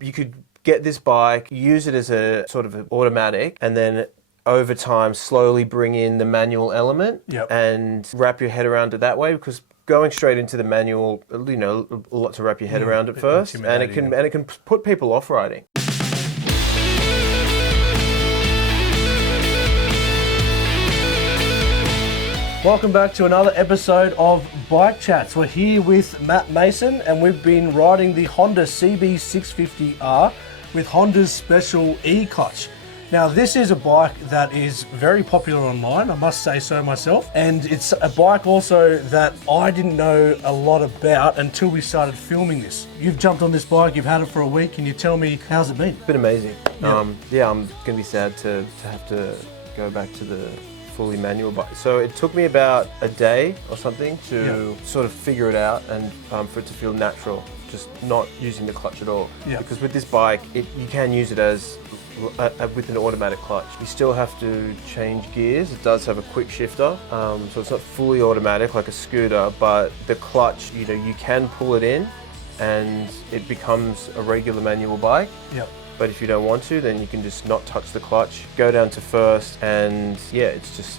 You could get this bike, use it as a sort of an automatic, and then over time slowly bring in the manual element and wrap your head around it that way, because going straight into the manual, a lot to wrap your head around at first, and it can put people off riding. Welcome back to another episode of Bike Chats. We're here with Matt Mason and we've been riding the Honda CB650R with Honda's special E-Clutch. Now this is a bike that is very popular online, I must say so myself, and it's a bike also that I didn't know a lot about until we started filming this. You've jumped on this bike, you've had it for a week, can you tell me how's it been? It's been amazing. I'm going to be sad to have to go back to the fully manual bike. So it took me about a day or something to sort of figure it out and for it to feel natural, just not using the clutch at all. Because with this bike, you can use it as with an automatic clutch. You still have to change gears. It does have a quick shifter, so it's not fully automatic like a scooter, but the clutch, you can pull it in and it becomes a regular manual bike. But if you don't want to, then you can just not touch the clutch, go down to first, and it's just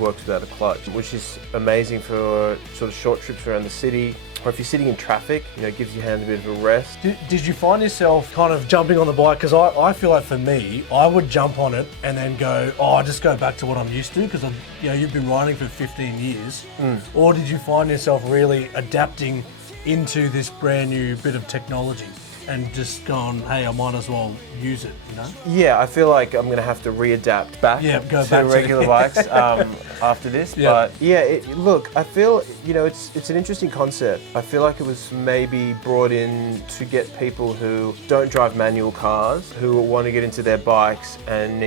works without a clutch, which is amazing for sort of short trips around the city, or if you're sitting in traffic, it gives your hand a bit of a rest. Did you find yourself kind of jumping on the bike? Because I feel like for me, I would jump on it and then go, I just go back to what I'm used to, because you've been riding for 15 years. Or did you find yourself really adapting into this brand new bit of technology and just gone, hey, I might as well use it, Yeah, I feel like I'm going to have to readapt back to regular bikes after this. But look, I feel, it's an interesting concept. I feel like it was maybe brought in to get people who don't drive manual cars, who want to get into their bikes and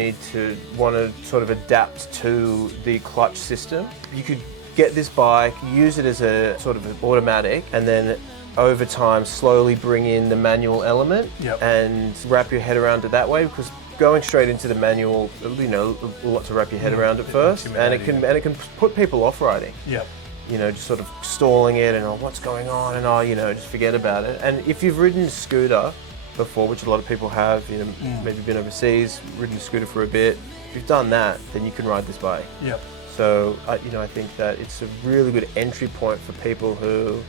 want to sort of adapt to the clutch system. You could get this bike, use it as a sort of an automatic, and then over time slowly bring in the manual element and wrap your head around it that way, because going straight into the manual, a lot to wrap your head around at first, and it can put people off riding. Just sort of stalling it and what's going on, and just forget about it. And if you've ridden a scooter before, which a lot of people have, maybe been overseas, ridden a scooter for a bit, if you've done that, then you can ride this bike. So, I think that it's a really good entry point for people who,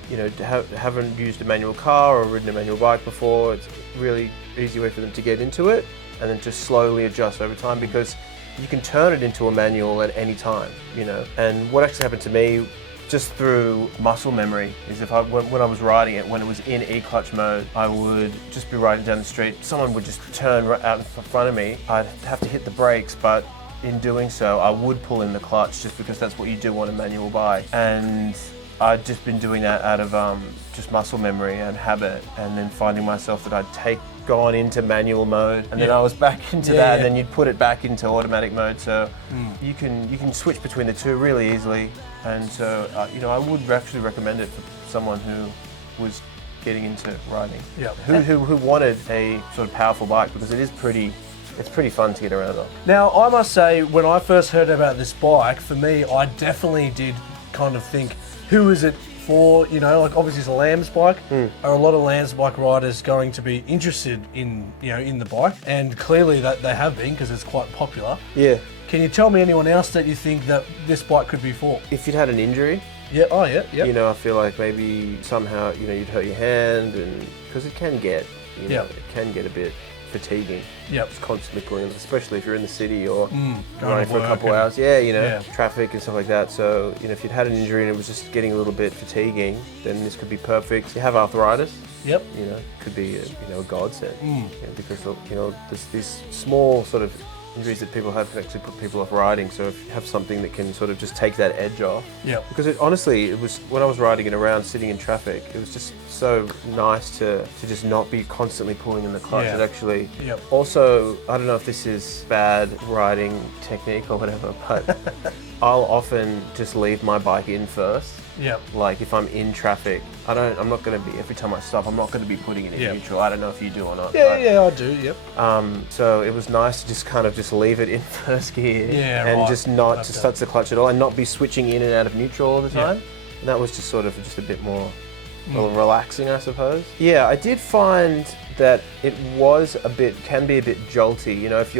haven't used a manual car or ridden a manual bike before. It's a really easy way for them to get into it and then just slowly adjust over time, because you can turn it into a manual at any time, And what actually happened to me, just through muscle memory, is when I was riding it, when it was in E-clutch mode, I would just be riding down the street, someone would just turn right out in front of me, I'd have to hit the brakes, but in doing so, I would pull in the clutch just because that's what you do on a manual bike. And I'd just been doing that out of just muscle memory and habit, and then finding myself that I'd gone into manual mode, and then I was back into that, and then you'd put it back into automatic mode. So you can switch between the two really easily. And so I would actually recommend it for someone who was getting into riding, who wanted a sort of powerful bike, because it is it's pretty fun to get around on. Now, I must say, when I first heard about this bike, for me, I definitely did kind of think, who is it for? Like obviously it's a Lamb's bike. Are a lot of Lamb's bike riders going to be interested in the bike? And clearly that they have been, because it's quite popular. Can you tell me anyone else that you think that this bike could be for? If you'd had an injury. I feel like maybe somehow, you'd hurt your hand, and because it can get, it can get a bit fatiguing. Just constantly pulling, especially if you're in the city or running for a couple hours. Traffic and stuff like that. So, if you'd had an injury and it was just getting a little bit fatiguing, then this could be perfect. You have arthritis. Could be a godsend. Because there's these small sort of injuries that people have can actually put people off riding. So if you have something that can sort of just take that edge off. Because honestly, it was when I was riding it around, sitting in traffic, it was just so nice to just not be constantly pulling in the clutch. It actually. Also, I don't know if this is bad riding technique or whatever, but I'll often just leave my bike in first. Like if I'm in traffic, I'm not going to be, every time I stop, I'm not going to be putting it in neutral. I don't know if you do or not. I do, So it was nice to just leave it in first gear and just not to touch the clutch at all, and not be switching in and out of neutral all the time. And that was just sort of just a bit more or relaxing, I suppose. Yeah, I did find that it can be a bit jolty. You know, if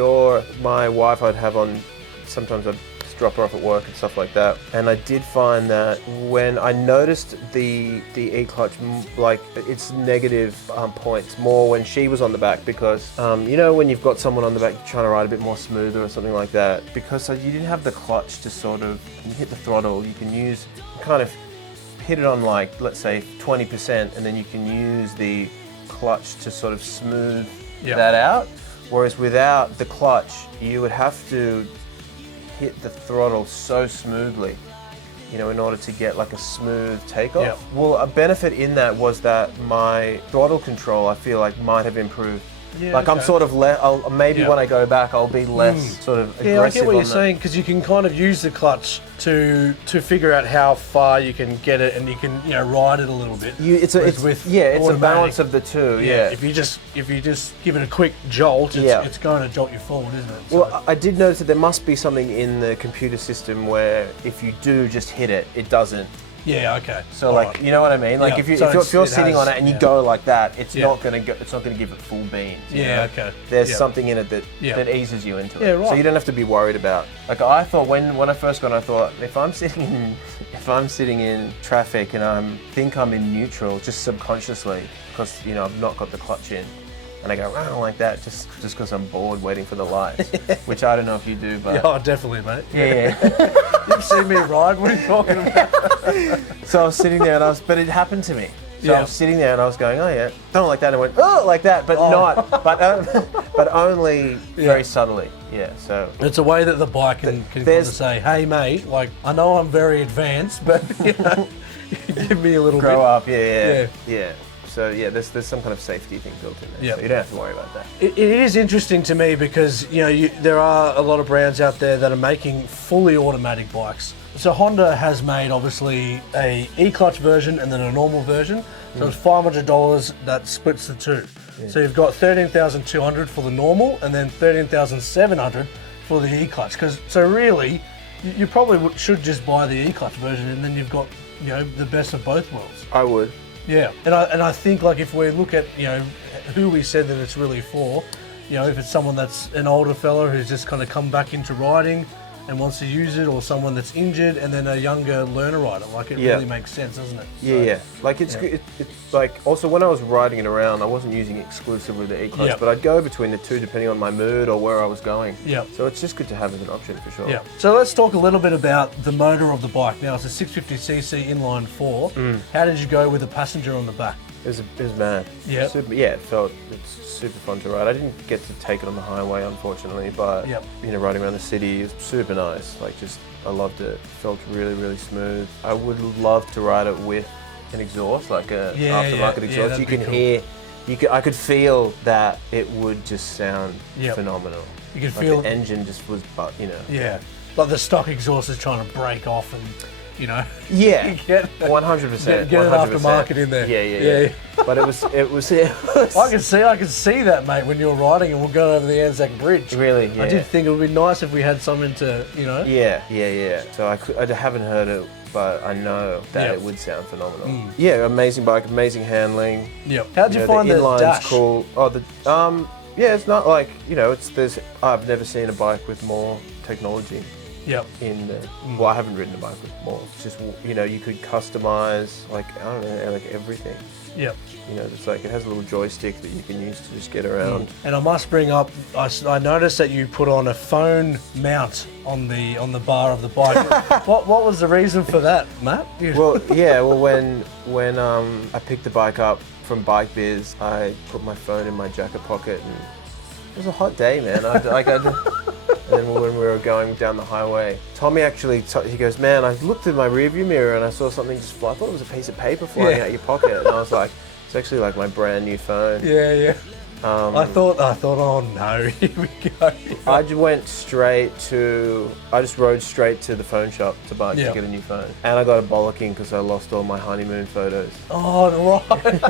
my wife I'd have on, sometimes I'd drop her off at work and stuff like that. And I did find that when I noticed the E-Clutch, like its negative points more when she was on the back, because you know, when you've got someone on the back trying to ride a bit more smoother or something like that, because you didn't have the clutch to sort of, when you hit the throttle, you can kind of hit it on, like, let's say 20%, and then you can use the clutch to sort of smooth that out. Whereas without the clutch, you would have to hit the throttle so smoothly, you know, in order to get like a smooth takeoff. Yep. Well, a benefit in that was that my throttle control, I feel like, might have improved. Yeah, like, okay. I'm sort of maybe when I go back, I'll be less sort of aggressive. Yeah, I get what you're saying, because you can kind of use the clutch to figure out how far you can get it, and you can, you know, ride it a little bit. It's a balance of the two. Yeah. If you just give it a quick jolt, it's going to jolt you forward, isn't it? So. Well, I did notice that there must be something in the computer system where if you do just hit it, it doesn't. Yeah. Okay. So, like, you know what I mean? Like, if you're sitting on it and you go like that, it's not going to give it full beams. Yeah. Okay. There's something in it that eases you into it. Yeah. Right. So you don't have to be worried about. Like, I thought when I first got, I thought if I'm sitting in traffic and I think I'm in neutral, just subconsciously, because, you know, I've not got the clutch in, and I go around like that just because I'm bored waiting for the lights, which I don't know if you do, but... Oh, definitely, mate. Yeah. You've seen me ride, what are you talking about? So I was sitting there but it happened to me. So I was sitting there and I was going, oh yeah, don't like that, and I went, oh, like that, but but only very subtly. Yeah, so... It's a way that the bike can kind of say, hey mate, like, I know I'm very advanced, but, you know, give me a little grow up, yeah. So yeah, there's some kind of safety thing built in there, so you don't have to worry about that. It is interesting to me because, you know, there are a lot of brands out there that are making fully automatic bikes. So Honda has made, obviously, a E-Clutch version and then a normal version. So it's $500 that splits the two. Yeah. So you've got $13,200 for the normal and then $13,700 for the E-Clutch. So really, you probably should just buy the E-Clutch version, and then you've got, you know, the best of both worlds. I would. Yeah, and I think, like, if we look at, you know, who we said that it's really for, you know, if it's someone that's an older fella who's just kind of come back into riding and wants to use it, or someone that's injured, and then a younger learner rider, like, it really makes sense, doesn't it? So, like, it's like, also when I was riding it around, I wasn't using exclusively the E-Clutch, but I'd go between the two depending on my mood or where I was going. Yeah. So it's just good to have as an option for sure. Yeah. So let's talk a little bit about the motor of the bike. Now, it's a 650cc Inline-four. How did you go with a passenger on the back? It was mad. Yeah. It's super fun to ride. I didn't get to take it on the highway, unfortunately, but you know, riding around the city is super nice. Like, I loved it. Felt really, really smooth. I would love to ride it with an exhaust, like a aftermarket exhaust. You can hear. I could feel that it would just sound phenomenal. You could feel the engine just was, you know. Yeah. Like the stock exhaust is trying to break off and. You know, 100%. Get an aftermarket in there. Yeah. But it was. I could see that, mate, when you're riding, and we're going over the Anzac Bridge. Really? Yeah. I did think it would be nice if we had something to, you know. Yeah. So I haven't heard it, but I know that it would sound phenomenal. Yeah, amazing bike, amazing handling. Yep. How'd you find the dash? Cool. Oh, it's not like, you know, I've never seen a bike with more technology. Well, I haven't ridden a bike with more. It's just, you know, you could customize, like, I don't know, like everything. Yep. You know, it's like, it has a little joystick that you can use to just get around. And I must bring up, I noticed that you put on a phone mount on the bar of the bike. What was the reason for that, Matt? Well, when I picked the bike up from Bikebiz, I put my phone in my jacket pocket, and it was a hot day, man. And then when we were going down the highway, Tommy actually, he goes, man, I looked in my rearview mirror and I saw something just fly. I thought it was a piece of paper flying out your pocket. And I was like, it's actually like my brand new phone. Yeah. I thought, oh no, here we go. I just rode straight to the phone shop to get a new phone. And I got a bollocking because I lost all my honeymoon photos. Oh, right.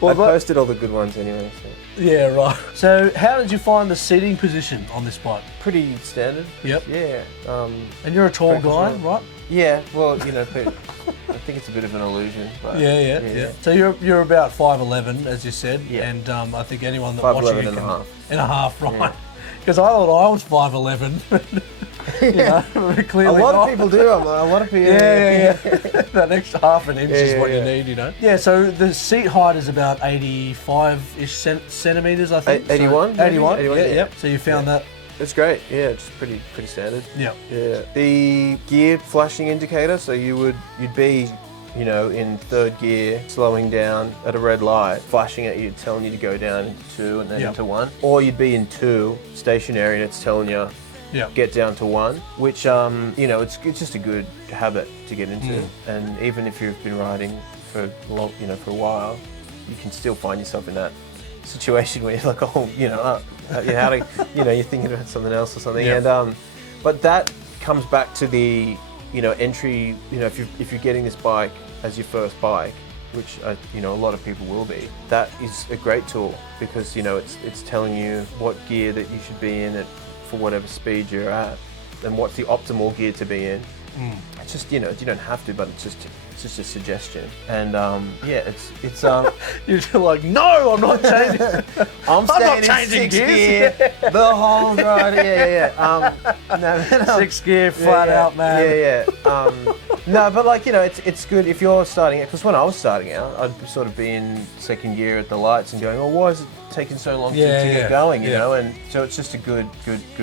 Well, I posted all the good ones anyway. So. Yeah, right. So how did you find the seating position on this bike? Pretty standard. Yep. Yeah. And you're a tall guy, right? Yeah, well, you know, I think it's a bit of an illusion. But yeah. So you're about 5'11", as you said, yeah. And I think anyone that 5'11" watching you and a half. And a half, right? Because I thought I was 5'11". You know, clearly a lot of people do. A lot of people. Yeah. That extra half an inch is what you need, you know. Yeah. So the seat height is about 85-ish centimeters, I think. 81. So 81. Yeah. So you found that. It's great. Yeah, it's pretty standard. Yeah. Yeah. The gear flashing indicator. So you'd be, you know, in third gear, slowing down at a red light, flashing at you, telling you to go down into 2 and then into 1. Or you'd be in 2, stationary, and it's telling you get down to 1, which, you know, it's just a good habit to get into. And even if you've been riding for long, you know, for a while, you can still find yourself in that situation where you're like, oh, you know, you're thinking about something else or something. And but that comes back to the, you know, entry. You know, if you're getting this bike as your first bike, which you know, a lot of people will be, that is a great tool because, you know, it's telling you what gear that you should be in for whatever speed you're at, and what's the optimal gear to be in. It's just, you know, you don't have to, but it's just a suggestion. And it's you're like, no, I'm not changing. I'm staying in 6 gear the whole ride. No, 6 gear flat out, man. No, but like, you know, it's good if you're starting out, because when I was starting out, I'd sort of be in 2nd gear at the lights and going, oh, why is it taking so long to get going, you know? And so it's just a good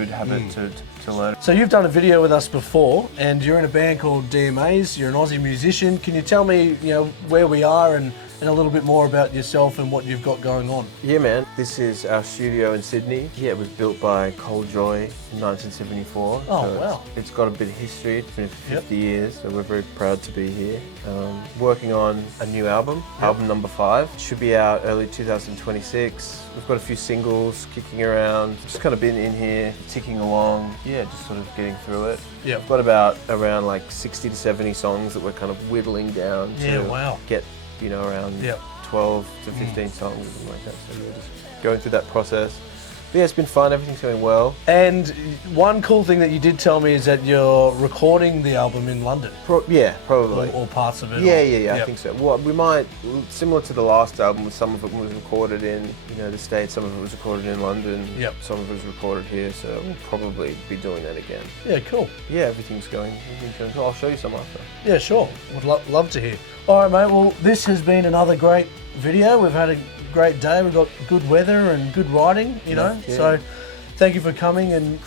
habit to learn. So you've done a video with us before, and you're in a band called DMAS. You're an Aussie musician. Can you tell me, you know, where we are and a little bit more about yourself and what you've got going on? Yeah, man. This is our studio in Sydney. Yeah, it was built by Cole Joy in 1974. Oh, so wow. It's got a bit of history. It's been 50 years, so we're very proud to be here. Working on a new album, album number 5. It should be out early 2026. We've got a few singles kicking around. Just kind of been in here, ticking along. Yeah, just sort of getting through it. Yeah. We've got around like 60 to 70 songs that we're kind of whittling down to get, you know, around 12 to 15 songs or something like that. So we're just going through that process. But yeah, it's been fun. Everything's going well. And one cool thing that you did tell me is that you're recording the album in London. Yeah, probably. Or parts of it. Yeah, I think so. Well, we might, similar to the last album, some of it was recorded in, you know, the States, some of it was recorded in London, some of it was recorded here, so we'll probably be doing that again. Yeah, cool. Yeah, everything's going cool. I'll show you some after. Yeah, sure. Would love to hear. All right, mate. Well, this has been another great video. We've had a great day. We've got good weather and good riding, you know. Yeah. So thank you for coming and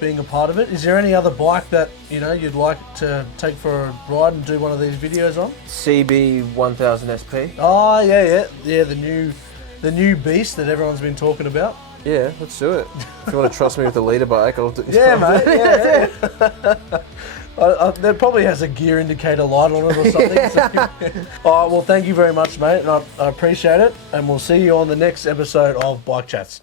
being a part of it. Is there any other bike that, you know, you'd like to take for a ride and do one of these videos on? CB1000 SP. Oh, yeah, the new beast that everyone's been talking about. Yeah, let's do it. If you want to trust me with the leader bike, I'll do it. Yeah, mate. Yeah. There probably has a gear indicator light on it or something. All right, well, thank you very much, mate, and I appreciate it, and we'll see you on the next episode of Bike Chats.